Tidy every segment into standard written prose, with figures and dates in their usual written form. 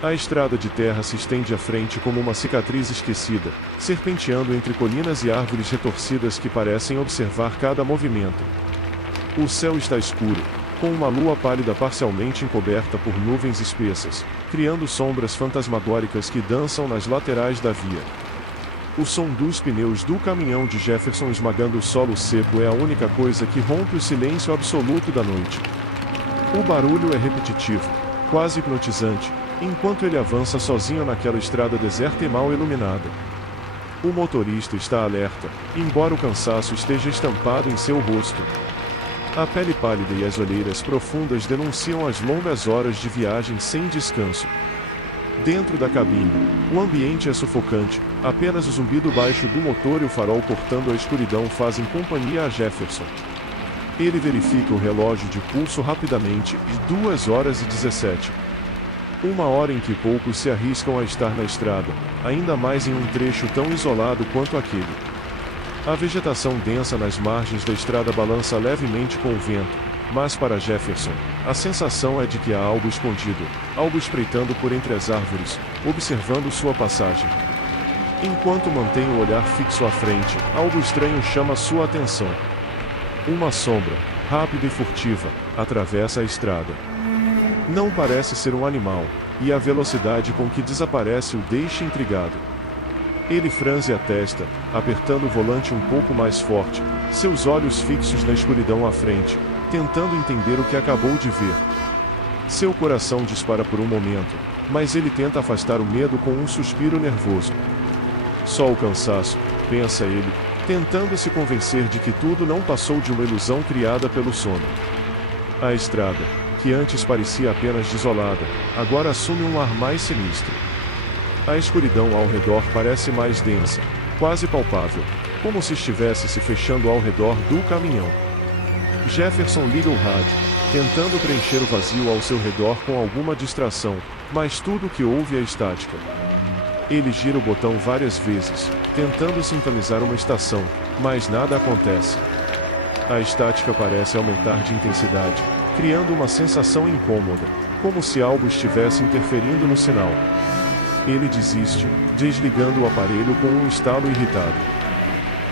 A estrada de terra se estende à frente como uma cicatriz esquecida, serpenteando entre colinas e árvores retorcidas que parecem observar cada movimento. O céu está escuro, com uma lua pálida parcialmente encoberta por nuvens espessas, criando sombras fantasmagóricas que dançam nas laterais da via. O som dos pneus do caminhão de Jefferson esmagando o solo seco é a única coisa que rompe o silêncio absoluto da noite. O barulho é repetitivo, quase hipnotizante, enquanto ele avança sozinho naquela estrada deserta e mal iluminada. O motorista está alerta, embora o cansaço esteja estampado em seu rosto. A pele pálida e as olheiras profundas denunciam as longas horas de viagem sem descanso. Dentro da cabine, o ambiente é sufocante, apenas o zumbido baixo do motor e o farol cortando a escuridão fazem companhia a Jefferson. Ele verifica o relógio de pulso rapidamente e 2h17. Uma hora em que poucos se arriscam a estar na estrada, ainda mais em um trecho tão isolado quanto aquele. A vegetação densa nas margens da estrada balança levemente com o vento, mas para Jefferson, a sensação é de que há algo escondido, algo espreitando por entre as árvores, observando sua passagem. Enquanto mantém o olhar fixo à frente, algo estranho chama sua atenção. Uma sombra, rápida e furtiva, atravessa a estrada. Não parece ser um animal, e a velocidade com que desaparece o deixa intrigado. Ele franze a testa, apertando o volante um pouco mais forte, seus olhos fixos na escuridão à frente, tentando entender o que acabou de ver. Seu coração dispara por um momento, mas ele tenta afastar o medo com um suspiro nervoso. Só o cansaço, pensa ele, tentando se convencer de que tudo não passou de uma ilusão criada pelo sono. A estrada, que antes parecia apenas desolada, agora assume um ar mais sinistro. A escuridão ao redor parece mais densa, quase palpável, como se estivesse se fechando ao redor do caminhão. Jefferson liga o rádio, tentando preencher o vazio ao seu redor com alguma distração, mas tudo o que ouve é estática. Ele gira o botão várias vezes, tentando sintonizar uma estação, mas nada acontece. A estática parece aumentar de intensidade, criando uma sensação incômoda, como se algo estivesse interferindo no sinal. Ele desiste, desligando o aparelho com um estalo irritado.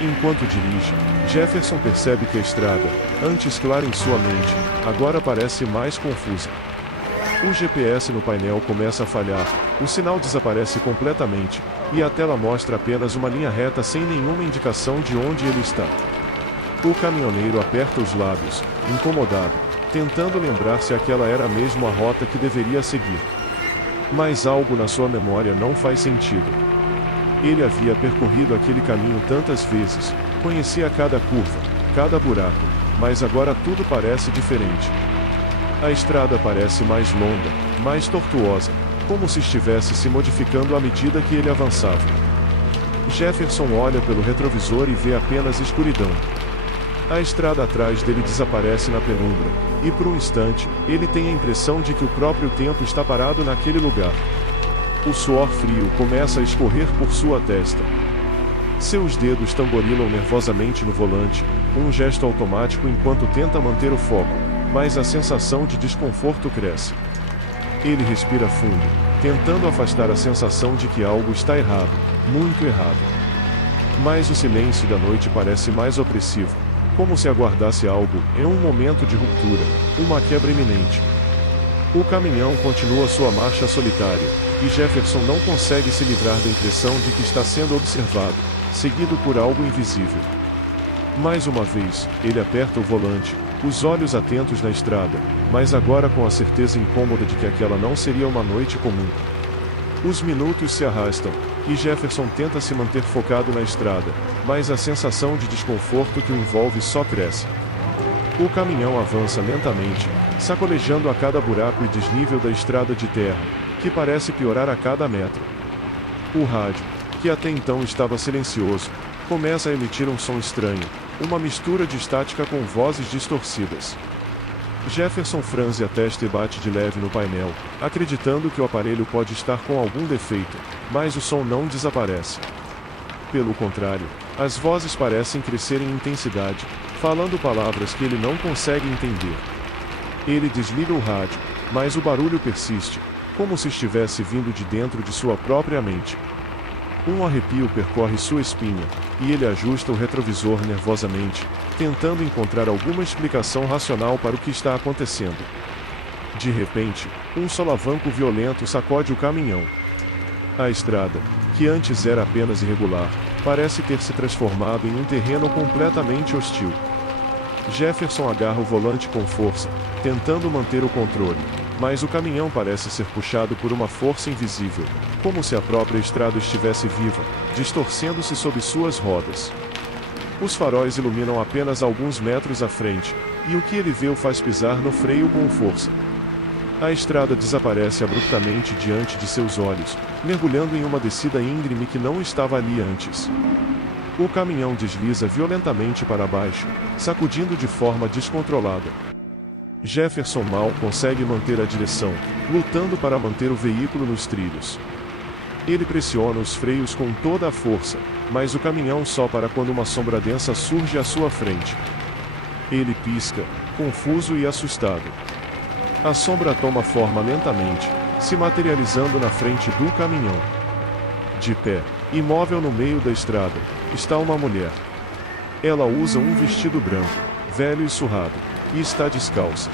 Enquanto dirige, Jefferson percebe que a estrada, antes clara em sua mente, agora parece mais confusa. O GPS no painel começa a falhar, o sinal desaparece completamente, e a tela mostra apenas uma linha reta sem nenhuma indicação de onde ele está. O caminhoneiro aperta os lábios, incomodado, tentando lembrar se aquela era mesmo a rota que deveria seguir. Mas algo na sua memória não faz sentido. Ele havia percorrido aquele caminho tantas vezes, conhecia cada curva, cada buraco, mas agora tudo parece diferente. A estrada parece mais longa, mais tortuosa, como se estivesse se modificando à medida que ele avançava. Jefferson olha pelo retrovisor e vê apenas escuridão. A estrada atrás dele desaparece na penumbra, e por um instante, ele tem a impressão de que o próprio tempo está parado naquele lugar. O suor frio começa a escorrer por sua testa. Seus dedos tamborilam nervosamente no volante, um gesto automático enquanto tenta manter o foco, mas a sensação de desconforto cresce. Ele respira fundo, tentando afastar a sensação de que algo está errado, muito errado. Mas o silêncio da noite parece mais opressivo, como se aguardasse algo, em um momento de ruptura, uma quebra iminente. O caminhão continua sua marcha solitária, e Jefferson não consegue se livrar da impressão de que está sendo observado, seguido por algo invisível. Mais uma vez, ele aperta o volante, os olhos atentos na estrada, mas agora com a certeza incômoda de que aquela não seria uma noite comum. Os minutos se arrastam, e Jefferson tenta se manter focado na estrada, mas a sensação de desconforto que o envolve só cresce. O caminhão avança lentamente, sacolejando a cada buraco e desnível da estrada de terra, que parece piorar a cada metro. O rádio, que até então estava silencioso, começa a emitir um som estranho, uma mistura de estática com vozes distorcidas. Jefferson franze a testa e bate de leve no painel, acreditando que o aparelho pode estar com algum defeito, mas o som não desaparece. Pelo contrário, as vozes parecem crescer em intensidade, falando palavras que ele não consegue entender. Ele desliga o rádio, mas o barulho persiste, como se estivesse vindo de dentro de sua própria mente. Um arrepio percorre sua espinha, e ele ajusta o retrovisor nervosamente, tentando encontrar alguma explicação racional para o que está acontecendo. De repente, um solavanco violento sacode o caminhão. A estrada, que antes era apenas irregular, parece ter se transformado em um terreno completamente hostil. Jefferson agarra o volante com força, tentando manter o controle, mas o caminhão parece ser puxado por uma força invisível, como se a própria estrada estivesse viva, distorcendo-se sob suas rodas. Os faróis iluminam apenas alguns metros à frente, e o que ele vê o faz pisar no freio com força. A estrada desaparece abruptamente diante de seus olhos, mergulhando em uma descida íngreme que não estava ali antes. O caminhão desliza violentamente para baixo, sacudindo de forma descontrolada. Jefferson mal consegue manter a direção, lutando para manter o veículo nos trilhos. Ele pressiona os freios com toda a força, mas o caminhão só para quando uma sombra densa surge à sua frente. Ele pisca, confuso e assustado. A sombra toma forma lentamente, se materializando na frente do caminhão. De pé, imóvel no meio da estrada, está uma mulher. Ela usa um vestido branco, velho e surrado, e está descalça.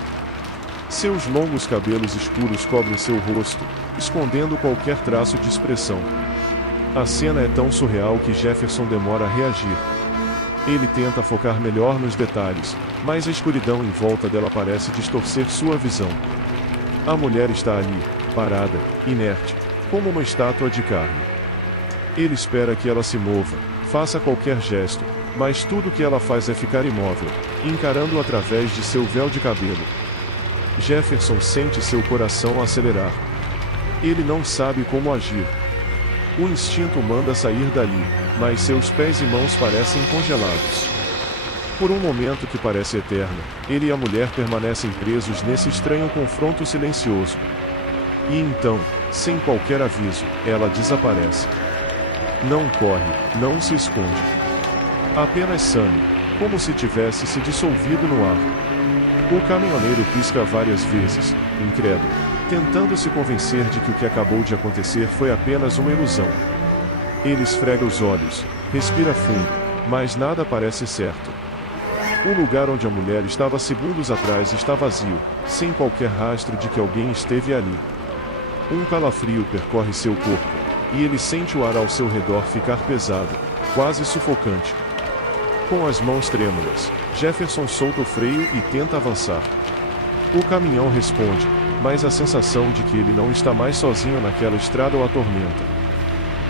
Seus longos cabelos escuros cobrem seu rosto, escondendo qualquer traço de expressão. A cena é tão surreal que Jefferson demora a reagir. Ele tenta focar melhor nos detalhes, mas a escuridão em volta dela parece distorcer sua visão. A mulher está ali, parada, inerte, como uma estátua de carne. Ele espera que ela se mova, faça qualquer gesto, mas tudo que ela faz é ficar imóvel, encarando-o através de seu véu de cabelo. Jefferson sente seu coração acelerar. Ele não sabe como agir. O instinto manda sair dali, mas seus pés e mãos parecem congelados. Por um momento que parece eterno, ele e a mulher permanecem presos nesse estranho confronto silencioso. E então, sem qualquer aviso, ela desaparece. Não corre, não se esconde. Apenas some, como se tivesse se dissolvido no ar. O caminhoneiro pisca várias vezes, incrédulo, tentando se convencer de que o que acabou de acontecer foi apenas uma ilusão. Ele esfrega os olhos, respira fundo, mas nada parece certo. O lugar onde a mulher estava segundos atrás está vazio, sem qualquer rastro de que alguém esteve ali. Um calafrio percorre seu corpo, e ele sente o ar ao seu redor ficar pesado, quase sufocante. Com as mãos trêmulas, Jefferson solta o freio e tenta avançar. O caminhão responde, mas a sensação de que ele não está mais sozinho naquela estrada o atormenta.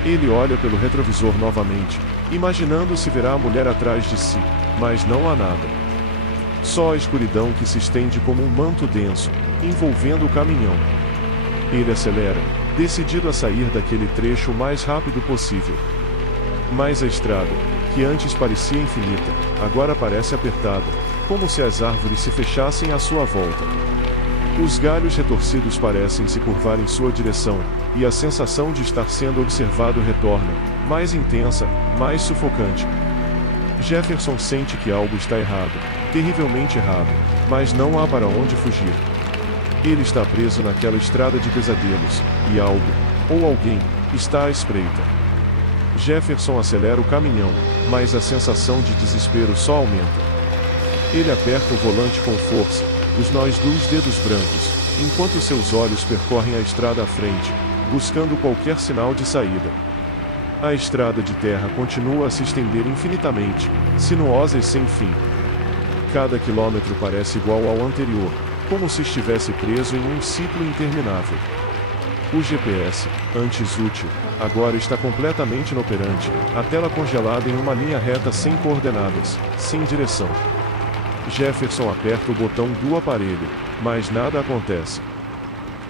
Ele olha pelo retrovisor novamente, imaginando se verá a mulher atrás de si, mas não há nada. Só a escuridão que se estende como um manto denso, envolvendo o caminhão. Ele acelera, decidido a sair daquele trecho o mais rápido possível. Mas a estrada, que antes parecia infinita, agora parece apertada, como se as árvores se fechassem à sua volta. Os galhos retorcidos parecem se curvar em sua direção, e a sensação de estar sendo observado retorna, mais intensa, mais sufocante. Jefferson sente que algo está errado, terrivelmente errado, mas não há para onde fugir. Ele está preso naquela estrada de pesadelos, e algo, ou alguém, está à espreita. Jefferson acelera o caminhão, mas a sensação de desespero só aumenta. Ele aperta o volante com força, os nós dos dedos brancos, enquanto seus olhos percorrem a estrada à frente, buscando qualquer sinal de saída. A estrada de terra continua a se estender infinitamente, sinuosa e sem fim. Cada quilômetro parece igual ao anterior, como se estivesse preso em um ciclo interminável. O GPS, antes útil, agora está completamente inoperante, a tela congelada em uma linha reta sem coordenadas, sem direção. Jefferson aperta o botão do aparelho, mas nada acontece.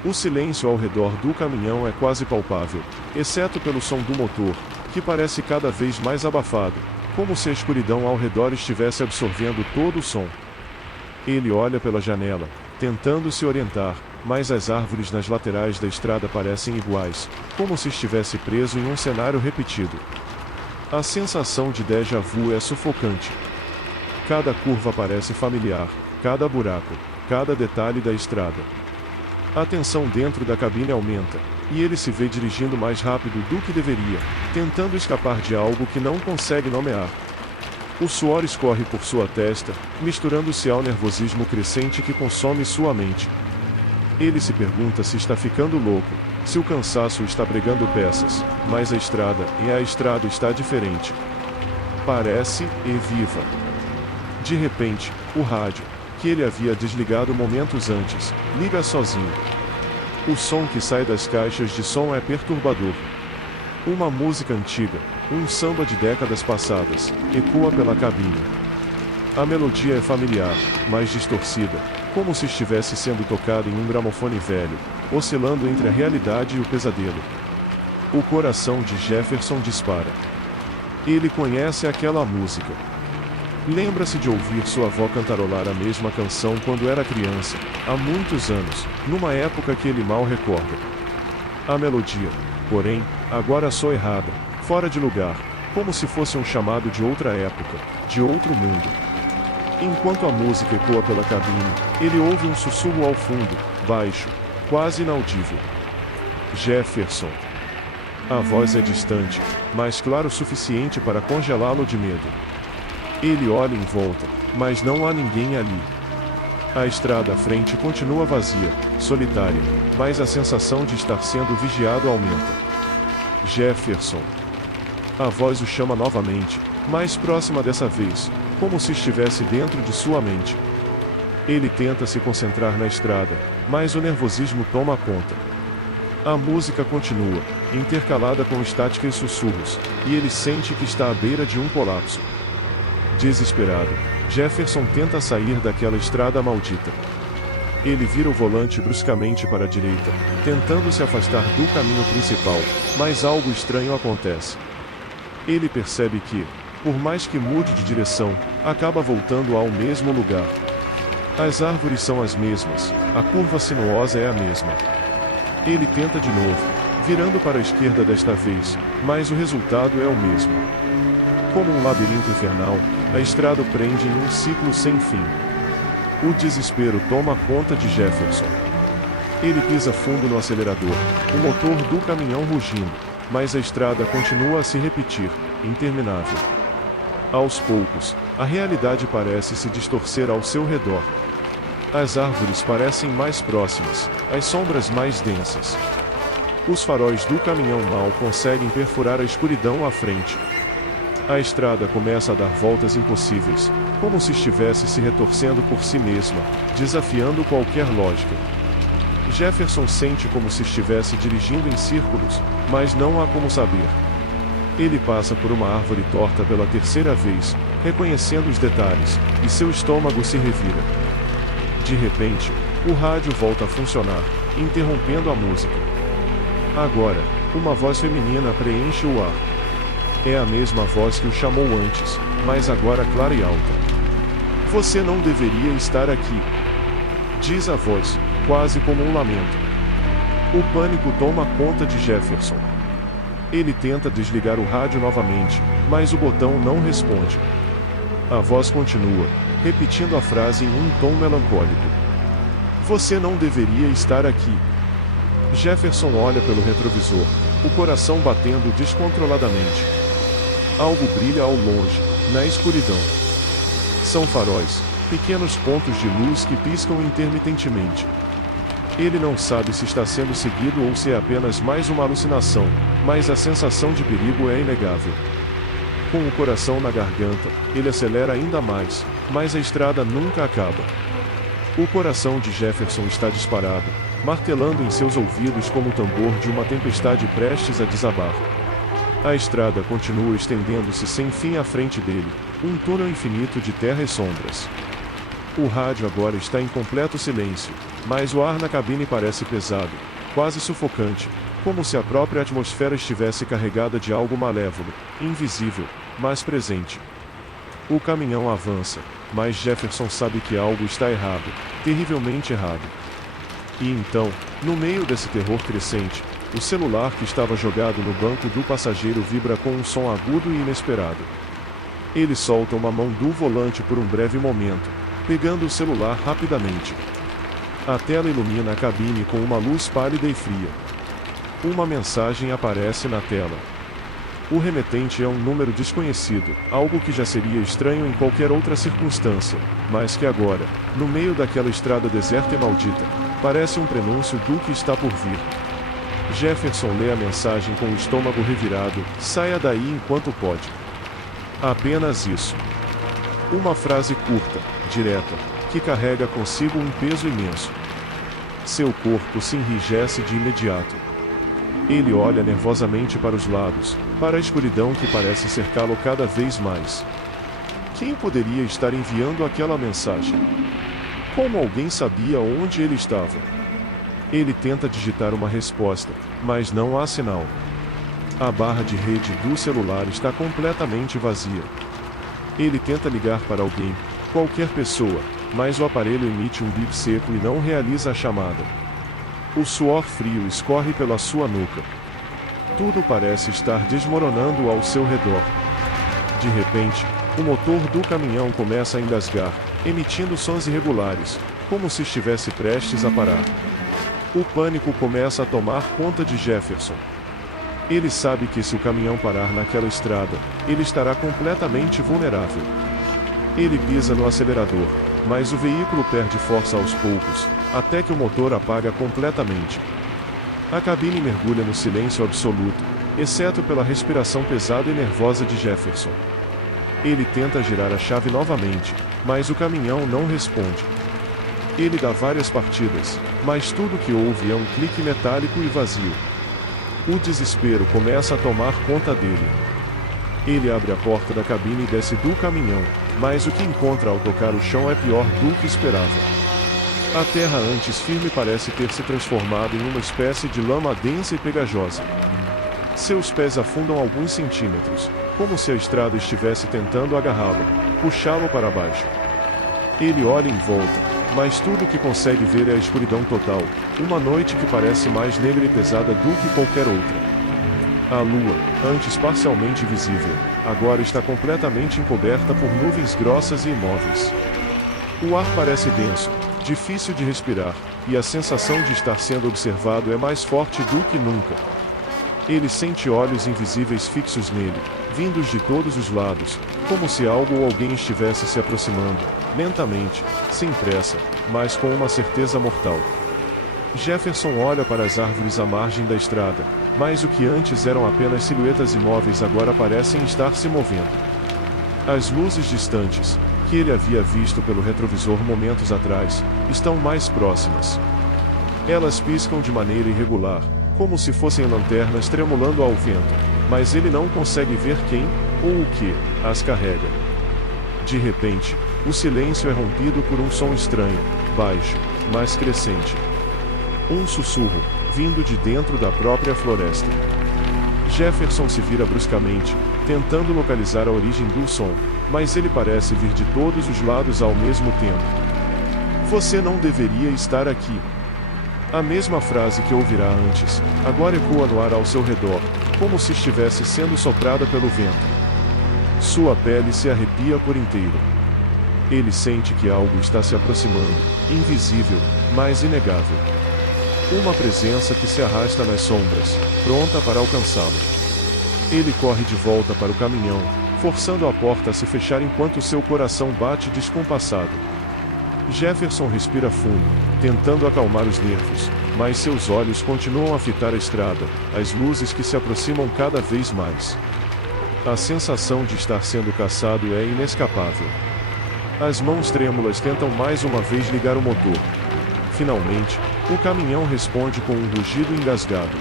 O silêncio ao redor do caminhão é quase palpável, exceto pelo som do motor, que parece cada vez mais abafado, como se a escuridão ao redor estivesse absorvendo todo o som. Ele olha pela janela, tentando se orientar, mas as árvores nas laterais da estrada parecem iguais, como se estivesse preso em um cenário repetido. A sensação de déjà vu é sufocante. Cada curva parece familiar, cada buraco, cada detalhe da estrada. A tensão dentro da cabine aumenta, e ele se vê dirigindo mais rápido do que deveria, tentando escapar de algo que não consegue nomear. O suor escorre por sua testa, misturando-se ao nervosismo crescente que consome sua mente. Ele se pergunta se está ficando louco, se o cansaço está pregando peças, mas a estrada está diferente. Parece viva. De repente, o rádio, que ele havia desligado momentos antes, liga sozinho. O som que sai das caixas de som é perturbador. Uma música antiga, um samba de décadas passadas, ecoa pela cabine. A melodia é familiar, mas distorcida, como se estivesse sendo tocada em um gramofone velho, oscilando entre a realidade e o pesadelo. O coração de Jefferson dispara. Ele conhece aquela música. Lembra-se de ouvir sua avó cantarolar a mesma canção quando era criança, há muitos anos, numa época que ele mal recorda. A melodia, porém, agora soa errada, fora de lugar, como se fosse um chamado de outra época, de outro mundo. Enquanto a música ecoa pela cabine, ele ouve um sussurro ao fundo, baixo, quase inaudível. Jefferson. A voz é distante, mas clara o suficiente para congelá-lo de medo. Ele olha em volta, mas não há ninguém ali. A estrada à frente continua vazia, solitária, mas a sensação de estar sendo vigiado aumenta. Jefferson. A voz o chama novamente, mais próxima dessa vez, como se estivesse dentro de sua mente. Ele tenta se concentrar na estrada, mas o nervosismo toma conta. A música continua, intercalada com estática e sussurros, e ele sente que está à beira de um colapso. Desesperado, Jefferson tenta sair daquela estrada maldita. Ele vira o volante bruscamente para a direita, tentando se afastar do caminho principal, mas algo estranho acontece. Ele percebe que, por mais que mude de direção, acaba voltando ao mesmo lugar. As árvores são as mesmas, a curva sinuosa é a mesma. Ele tenta de novo, virando para a esquerda desta vez, mas o resultado é o mesmo. Como um labirinto infernal, a estrada prende em um ciclo sem fim. O desespero toma conta de Jefferson. Ele pisa fundo no acelerador, o motor do caminhão rugindo, mas a estrada continua a se repetir, interminável. Aos poucos, a realidade parece se distorcer ao seu redor. As árvores parecem mais próximas, as sombras mais densas. Os faróis do caminhão mal conseguem perfurar a escuridão à frente. A estrada começa a dar voltas impossíveis, como se estivesse se retorcendo por si mesma, desafiando qualquer lógica. Jefferson sente como se estivesse dirigindo em círculos, mas não há como saber. Ele passa por uma árvore torta pela terceira vez, reconhecendo os detalhes, e seu estômago se revira. De repente, o rádio volta a funcionar, interrompendo a música. Agora, uma voz feminina preenche o ar. É a mesma voz que o chamou antes, mas agora clara e alta. Você não deveria estar aqui. Diz a voz, quase como um lamento. O pânico toma conta de Jefferson. Ele tenta desligar o rádio novamente, mas o botão não responde. A voz continua, repetindo a frase em um tom melancólico. Você não deveria estar aqui. Jefferson olha pelo retrovisor, o coração batendo descontroladamente. Algo brilha ao longe, na escuridão. São faróis, pequenos pontos de luz que piscam intermitentemente. Ele não sabe se está sendo seguido ou se é apenas mais uma alucinação, mas a sensação de perigo é inegável. Com o coração na garganta, ele acelera ainda mais, mas a estrada nunca acaba. O coração de Jefferson está disparado, martelando em seus ouvidos como o tambor de uma tempestade prestes a desabar. A estrada continua estendendo-se sem fim à frente dele, um túnel infinito de terra e sombras. O rádio agora está em completo silêncio, mas o ar na cabine parece pesado, quase sufocante, como se a própria atmosfera estivesse carregada de algo malévolo, invisível, mas presente. O caminhão avança, mas Jefferson sabe que algo está errado, terrivelmente errado. E então, no meio desse terror crescente, o celular que estava jogado no banco do passageiro vibra com um som agudo e inesperado. Ele solta uma mão do volante por um breve momento, pegando o celular rapidamente. A tela ilumina a cabine com uma luz pálida e fria. Uma mensagem aparece na tela. O remetente é um número desconhecido, algo que já seria estranho em qualquer outra circunstância, mas que agora, no meio daquela estrada deserta e maldita, parece um prenúncio do que está por vir. Jefferson lê a mensagem com o estômago revirado: saia daí enquanto pode. Apenas isso. Uma frase curta, direta, que carrega consigo um peso imenso. Seu corpo se enrijece de imediato. Ele olha nervosamente para os lados, para a escuridão que parece cercá-lo cada vez mais. Quem poderia estar enviando aquela mensagem? Como alguém sabia onde ele estava? Ele tenta digitar uma resposta, mas não há sinal. A barra de rede do celular está completamente vazia. Ele tenta ligar para alguém, qualquer pessoa, mas o aparelho emite um bip seco e não realiza a chamada. O suor frio escorre pela sua nuca. Tudo parece estar desmoronando ao seu redor. De repente, o motor do caminhão começa a engasgar, emitindo sons irregulares, como se estivesse prestes a parar. O pânico começa a tomar conta de Jefferson. Ele sabe que se o caminhão parar naquela estrada, ele estará completamente vulnerável. Ele pisa no acelerador, mas o veículo perde força aos poucos, até que o motor apaga completamente. A cabine mergulha no silêncio absoluto, exceto pela respiração pesada e nervosa de Jefferson. Ele tenta girar a chave novamente, mas o caminhão não responde. Ele dá várias partidas, mas tudo que ouve é um clique metálico e vazio. O desespero começa a tomar conta dele. Ele abre a porta da cabine e desce do caminhão, mas o que encontra ao tocar o chão é pior do que esperava. A terra antes firme parece ter se transformado em uma espécie de lama densa e pegajosa. Seus pés afundam alguns centímetros, como se a estrada estivesse tentando agarrá-lo, puxá-lo para baixo. Ele olha em volta, mas tudo o que consegue ver é a escuridão total, uma noite que parece mais negra e pesada do que qualquer outra. A lua, antes parcialmente visível, agora está completamente encoberta por nuvens grossas e imóveis. O ar parece denso, difícil de respirar, e a sensação de estar sendo observado é mais forte do que nunca. Ele sente olhos invisíveis fixos nele, vindos de todos os lados, como se algo ou alguém estivesse se aproximando, lentamente, sem pressa, mas com uma certeza mortal. Jefferson olha para as árvores à margem da estrada, mas o que antes eram apenas silhuetas imóveis agora parecem estar se movendo. As luzes distantes, que ele havia visto pelo retrovisor momentos atrás, estão mais próximas. Elas piscam de maneira irregular, como se fossem lanternas tremulando ao vento, mas ele não consegue ver quem, ou o que, as carrega. De repente, o silêncio é rompido por um som estranho, baixo, mas crescente. Um sussurro, vindo de dentro da própria floresta. Jefferson se vira bruscamente, tentando localizar a origem do som, mas ele parece vir de todos os lados ao mesmo tempo. Você não deveria estar aqui. A mesma frase que ouvirá antes, agora ecoa no ar ao seu redor, como se estivesse sendo soprada pelo vento. Sua pele se arrepia por inteiro. Ele sente que algo está se aproximando, invisível, mas inegável. Uma presença que se arrasta nas sombras, pronta para alcançá-lo. Ele corre de volta para o caminhão, forçando a porta a se fechar enquanto seu coração bate descompassado. Jefferson respira fundo, tentando acalmar os nervos, mas seus olhos continuam a fitar a estrada, as luzes que se aproximam cada vez mais. A sensação de estar sendo caçado é inescapável. As mãos trêmulas tentam mais uma vez ligar o motor. Finalmente, o caminhão responde com um rugido engasgado.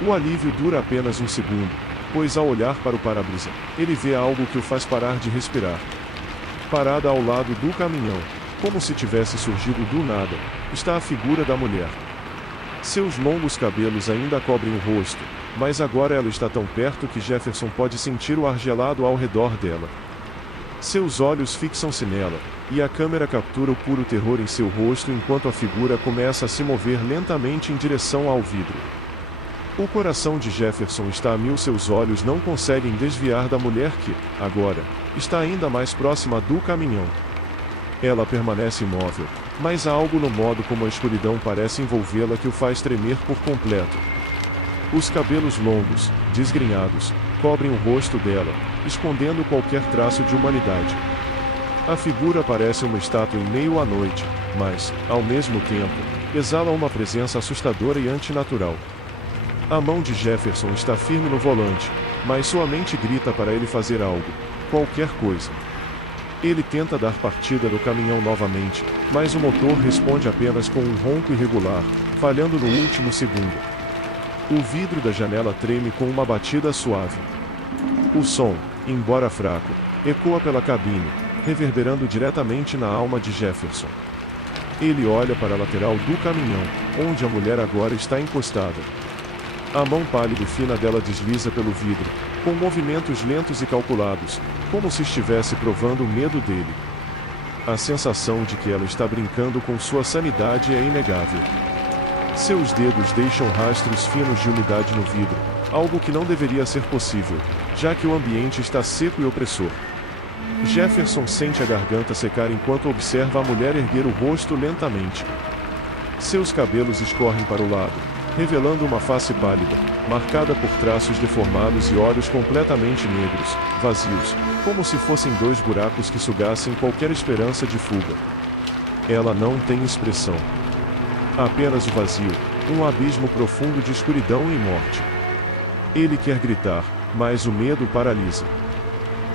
O alívio dura apenas um segundo, pois ao olhar para o para-brisa, ele vê algo que o faz parar de respirar. Parada ao lado do caminhão, como se tivesse surgido do nada, está a figura da mulher. Seus longos cabelos ainda cobrem o rosto, mas agora ela está tão perto que Jefferson pode sentir o ar gelado ao redor dela. Seus olhos fixam-se nela, e a câmera captura o puro terror em seu rosto enquanto a figura começa a se mover lentamente em direção ao vidro. O coração de Jefferson está a mil, seus olhos não conseguem desviar da mulher que, agora, está ainda mais próxima do caminhão. Ela permanece imóvel, mas há algo no modo como a escuridão parece envolvê-la que o faz tremer por completo. Os cabelos longos, desgrenhados, cobrem o rosto dela, escondendo qualquer traço de humanidade. A figura parece uma estátua em meio à noite, mas, ao mesmo tempo, exala uma presença assustadora e antinatural. A mão de Jefferson está firme no volante, mas sua mente grita para ele fazer algo, qualquer coisa. Ele tenta dar partida no caminhão novamente, mas o motor responde apenas com um ronco irregular, falhando no último segundo. O vidro da janela treme com uma batida suave. O som, embora fraco, ecoa pela cabine, reverberando diretamente na alma de Jefferson. Ele olha para a lateral do caminhão, onde a mulher agora está encostada. A mão pálida e fina dela desliza pelo vidro, com movimentos lentos e calculados, como se estivesse provando o medo dele. A sensação de que ela está brincando com sua sanidade é inegável. Seus dedos deixam rastros finos de umidade no vidro, algo que não deveria ser possível, já que o ambiente está seco e opressor. Jefferson sente a garganta secar enquanto observa a mulher erguer o rosto lentamente. Seus cabelos escorrem para o lado, revelando uma face pálida, marcada por traços deformados e olhos completamente negros, vazios, como se fossem dois buracos que sugassem qualquer esperança de fuga. Ela não tem expressão. Apenas o vazio, um abismo profundo de escuridão e morte. Ele quer gritar, mas o medo paralisa.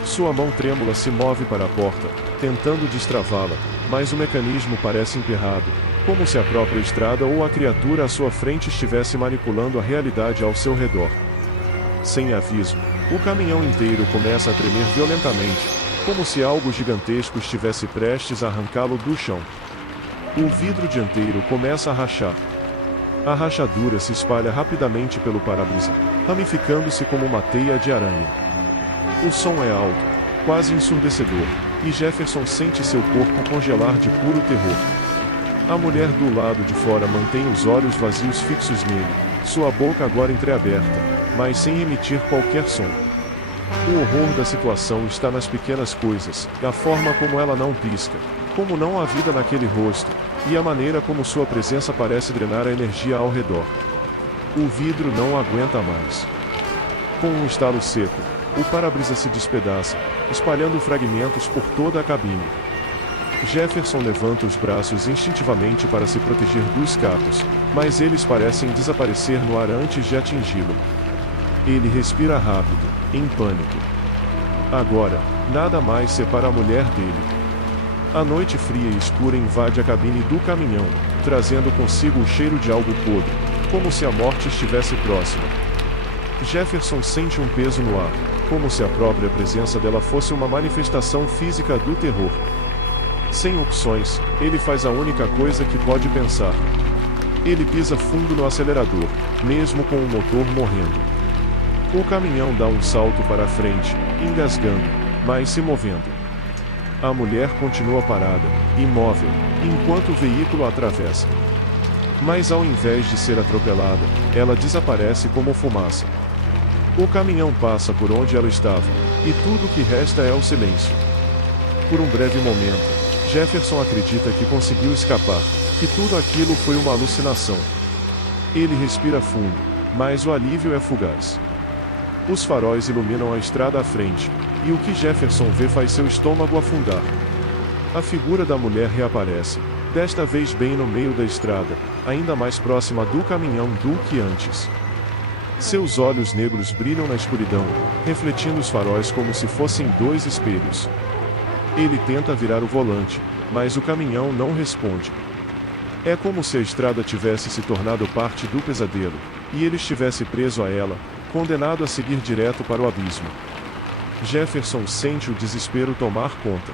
Sua mão trêmula se move para a porta, tentando destravá-la, mas o mecanismo parece emperrado, como se a própria estrada ou a criatura à sua frente estivesse manipulando a realidade ao seu redor. Sem aviso, o caminhão inteiro começa a tremer violentamente, como se algo gigantesco estivesse prestes a arrancá-lo do chão. O vidro dianteiro começa a rachar. A rachadura se espalha rapidamente pelo para-brisa, ramificando-se como uma teia de aranha. O som é alto, quase ensurdecedor, e Jefferson sente seu corpo congelar de puro terror. A mulher do lado de fora mantém os olhos vazios fixos nele, sua boca agora entreaberta, mas sem emitir qualquer som. O horror da situação está nas pequenas coisas, a forma como ela não pisca, como não há vida naquele rosto, e a maneira como sua presença parece drenar a energia ao redor. O vidro não aguenta mais. Com um estalo seco, o para-brisa se despedaça, espalhando fragmentos por toda a cabine. Jefferson levanta os braços instintivamente para se proteger dos cacos, mas eles parecem desaparecer no ar antes de atingi-lo. Ele respira rápido, em pânico. Agora, nada mais separa a mulher dele. A noite fria e escura invade a cabine do caminhão, trazendo consigo o cheiro de algo podre, como se a morte estivesse próxima. Jefferson sente um peso no ar, como se a própria presença dela fosse uma manifestação física do terror. Sem opções, ele faz a única coisa que pode pensar. Ele pisa fundo no acelerador, mesmo com o motor morrendo. O caminhão dá um salto para a frente, engasgando, mas se movendo. A mulher continua parada, imóvel, enquanto o veículo a atravessa. Mas ao invés de ser atropelada, ela desaparece como fumaça. O caminhão passa por onde ela estava, e tudo o que resta é o silêncio. Por um breve momento, Jefferson acredita que conseguiu escapar, que tudo aquilo foi uma alucinação. Ele respira fundo, mas o alívio é fugaz. Os faróis iluminam a estrada à frente, e o que Jefferson vê faz seu estômago afundar. A figura da mulher reaparece, desta vez bem no meio da estrada, ainda mais próxima do caminhão do que antes. Seus olhos negros brilham na escuridão, refletindo os faróis como se fossem dois espelhos. Ele tenta virar o volante, mas o caminhão não responde. É como se a estrada tivesse se tornado parte do pesadelo, e ele estivesse preso a ela, condenado a seguir direto para o abismo. Jefferson sente o desespero tomar conta.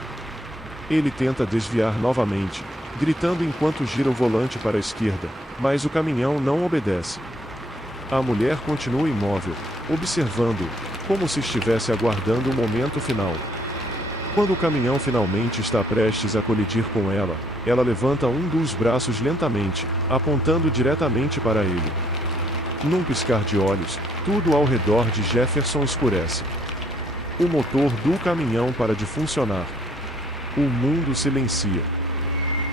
Ele tenta desviar novamente, gritando enquanto gira o volante para a esquerda, mas o caminhão não obedece. A mulher continua imóvel, observando-o, como se estivesse aguardando o momento final. Quando o caminhão finalmente está prestes a colidir com ela, ela levanta um dos braços lentamente, apontando diretamente para ele. Num piscar de olhos, tudo ao redor de Jefferson escurece. O motor do caminhão para de funcionar. O mundo silencia.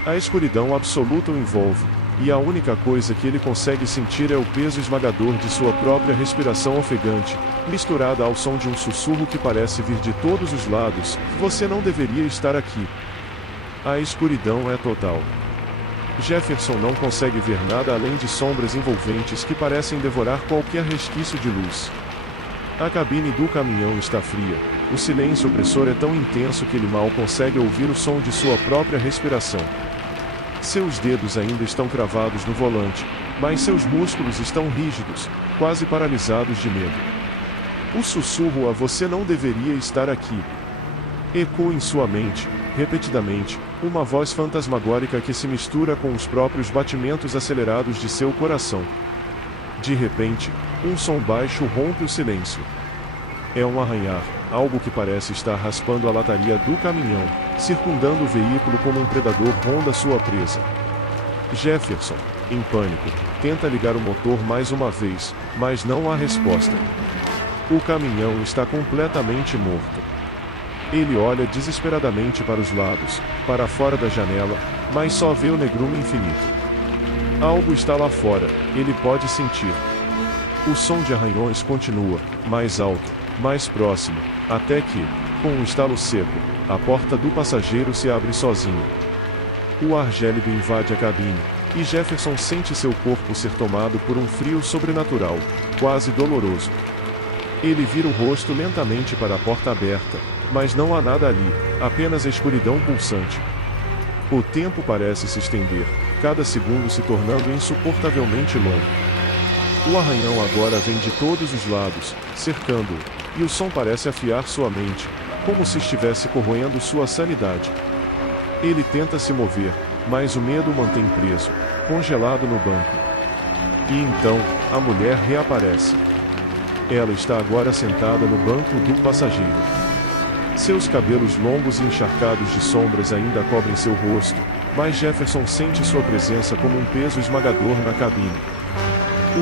A escuridão absoluta o envolve, e a única coisa que ele consegue sentir é o peso esmagador de sua própria respiração ofegante, misturada ao som de um sussurro que parece vir de todos os lados: "Você não deveria estar aqui." A escuridão é total. Jefferson não consegue ver nada além de sombras envolventes que parecem devorar qualquer resquício de luz. A cabine do caminhão está fria. O silêncio opressor é tão intenso que ele mal consegue ouvir o som de sua própria respiração. Seus dedos ainda estão cravados no volante, mas seus músculos estão rígidos, quase paralisados de medo. O sussurro a "você não deveria estar aqui" ecoa em sua mente, repetidamente, uma voz fantasmagórica que se mistura com os próprios batimentos acelerados de seu coração. De repente, um som baixo rompe o silêncio. É um arranhar, algo que parece estar raspando a lataria do caminhão, circundando o veículo como um predador ronda sua presa. Jefferson, em pânico, tenta ligar o motor mais uma vez, mas não há resposta. O caminhão está completamente morto. Ele olha desesperadamente para os lados, para fora da janela, mas só vê o negrume infinito. Algo está lá fora, ele pode sentir. O som de arranhões continua, mais alto, mais próximo, até que, com um estalo seco, a porta do passageiro se abre sozinha. O ar gélido invade a cabine, e Jefferson sente seu corpo ser tomado por um frio sobrenatural, quase doloroso. Ele vira o rosto lentamente para a porta aberta, mas não há nada ali, apenas a escuridão pulsante. O tempo parece se estender, cada segundo se tornando insuportavelmente longo. O arranhão agora vem de todos os lados, cercando-o, e o som parece afiar sua mente, como se estivesse corroendo sua sanidade. Ele tenta se mover, mas o medo o mantém preso, congelado no banco. E então, a mulher reaparece. Ela está agora sentada no banco do passageiro. Seus cabelos longos e encharcados de sombras ainda cobrem seu rosto, mas Jefferson sente sua presença como um peso esmagador na cabine.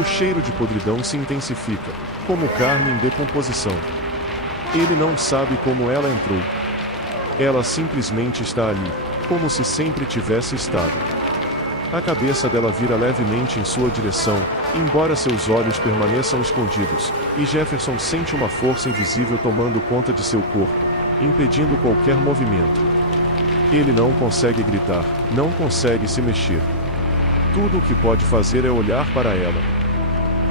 O cheiro de podridão se intensifica, como carne em decomposição. Ele não sabe como ela entrou. Ela simplesmente está ali, como se sempre tivesse estado. A cabeça dela vira levemente em sua direção, embora seus olhos permaneçam escondidos, e Jefferson sente uma força invisível tomando conta de seu corpo, impedindo qualquer movimento. Ele não consegue gritar, não consegue se mexer. Tudo o que pode fazer é olhar para ela.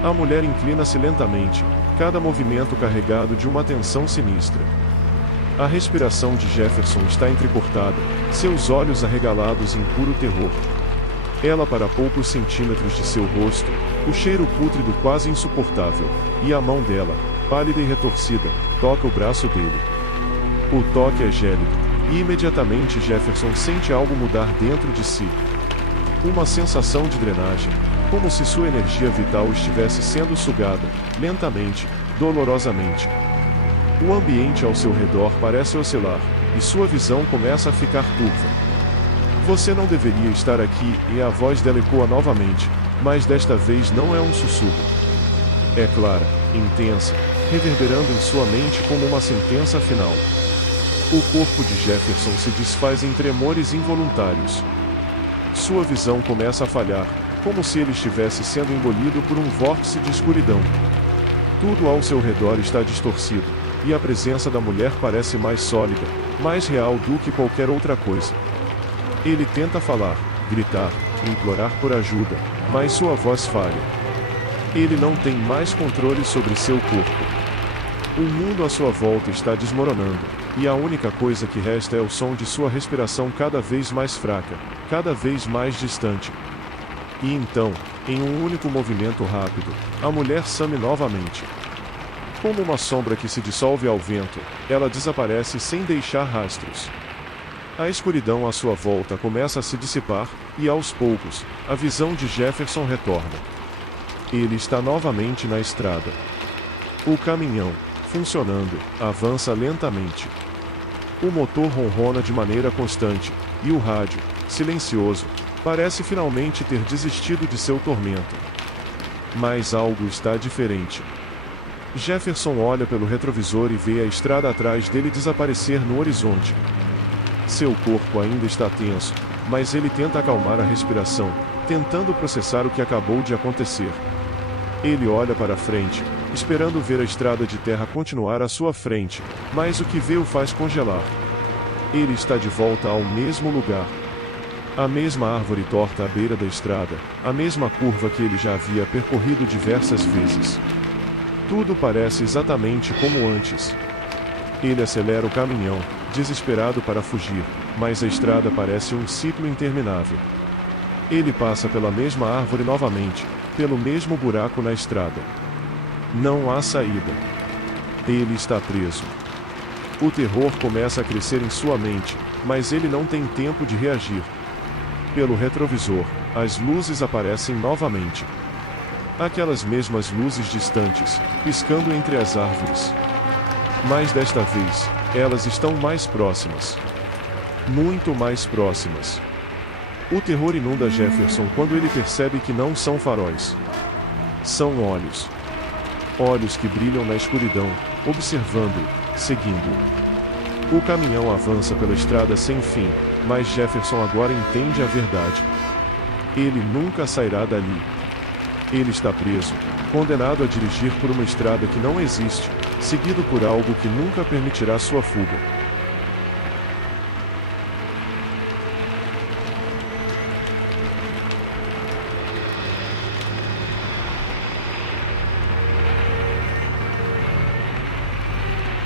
A mulher inclina-se lentamente, cada movimento carregado de uma tensão sinistra. A respiração de Jefferson está entrecortada, seus olhos arregalados em puro terror. Ela para poucos centímetros de seu rosto, o cheiro pútrido quase insuportável, e a mão dela, pálida e retorcida, toca o braço dele. O toque é gélido, e imediatamente Jefferson sente algo mudar dentro de si. Uma sensação de drenagem, como se sua energia vital estivesse sendo sugada, lentamente, dolorosamente. O ambiente ao seu redor parece oscilar, e sua visão começa a ficar turva. "Você não deveria estar aqui", e a voz dela ecoa novamente, mas desta vez não é um sussurro. É clara, intensa, reverberando em sua mente como uma sentença final. O corpo de Jefferson se desfaz em tremores involuntários. Sua visão começa a falhar, como se ele estivesse sendo engolido por um vórtice de escuridão. Tudo ao seu redor está distorcido, e a presença da mulher parece mais sólida, mais real do que qualquer outra coisa. Ele tenta falar, gritar, implorar por ajuda, mas sua voz falha. Ele não tem mais controle sobre seu corpo. O mundo à sua volta está desmoronando, e a única coisa que resta é o som de sua respiração cada vez mais fraca, cada vez mais distante. E então, em um único movimento rápido, a mulher some novamente. Como uma sombra que se dissolve ao vento, ela desaparece sem deixar rastros. A escuridão à sua volta começa a se dissipar, e aos poucos, a visão de Jefferson retorna. Ele está novamente na estrada. O caminhão, funcionando, avança lentamente. O motor ronrona de maneira constante, e o rádio, silencioso, parece finalmente ter desistido de seu tormento. Mas algo está diferente. Jefferson olha pelo retrovisor e vê a estrada atrás dele desaparecer no horizonte. Seu corpo ainda está tenso, mas ele tenta acalmar a respiração, tentando processar o que acabou de acontecer. Ele olha para frente, esperando ver a estrada de terra continuar à sua frente, mas o que vê o faz congelar. Ele está de volta ao mesmo lugar. A mesma árvore torta à beira da estrada, a mesma curva que ele já havia percorrido diversas vezes. Tudo parece exatamente como antes. Ele acelera o caminhão, desesperado para fugir, mas a estrada parece um ciclo interminável. Ele passa pela mesma árvore novamente, pelo mesmo buraco na estrada. Não há saída. Ele está preso. O terror começa a crescer em sua mente, mas ele não tem tempo de reagir. Pelo retrovisor, as luzes aparecem novamente. Aquelas mesmas luzes distantes, piscando entre as árvores. Mas desta vez, elas estão mais próximas. Muito mais próximas. O terror inunda Jefferson quando ele percebe que não são faróis. São olhos. Olhos que brilham na escuridão, observando-o, seguindo-o. O caminhão avança pela estrada sem fim, mas Jefferson agora entende a verdade. Ele nunca sairá dali. Ele está preso, condenado a dirigir por uma estrada que não existe, seguido por algo que nunca permitirá sua fuga.